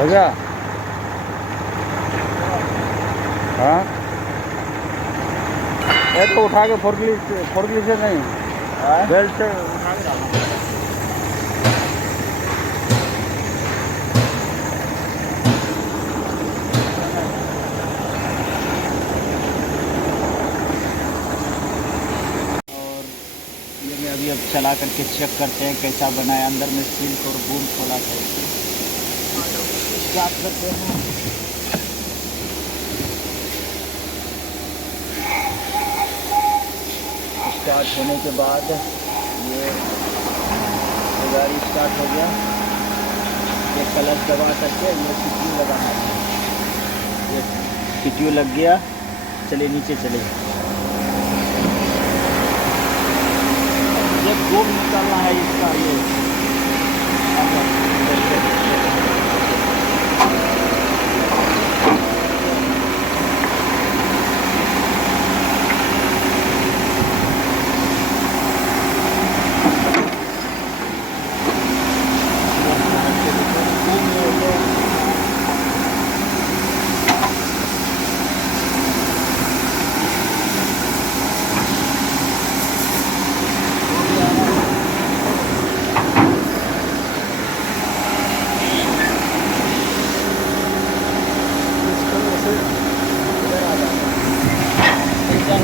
हो गया। हाँ, ये तो उठा के फोर्कलिफ्ट से नहीं, बेल्ट से उठा के डालना। और ये मैं अभी अब चला करके चेक करते हैं कैसा बना है। अंदर में सील और बूम खोला था, स्टार्ट करते हैं। स्टार्ट होने के बाद ये गाड़ी स्टार्ट हो गया। ये क्लच दबा करके ये सीटीयू लगाना है। ये सीटीयू लग गया। चलिए नीचे चलिए। ये बूम निकालना है इसका। ये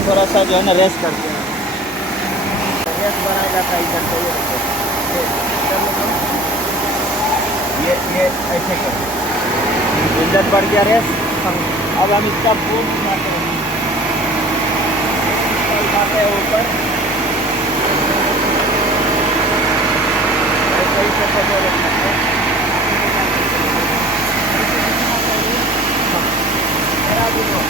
थोड़ा सा जो है ना रेस्ट करते हैं। रेस्ट बनाएगा था इधर से। ये ऐसे करो। इंजन बढ़ गया रेस्ट। अब हम इसका बूम उठाते हैं ऊपर। ऐसे ही से रखना है। मेरा भी हो।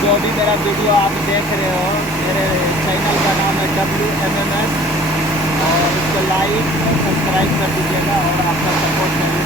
जो भी मेरा वीडियो आप देख रहे हो, मेरे चैनल का नाम है WMMS, और इसको लाइक सब्सक्राइब कर दीजिएगा और आपका सपोर्ट करिए।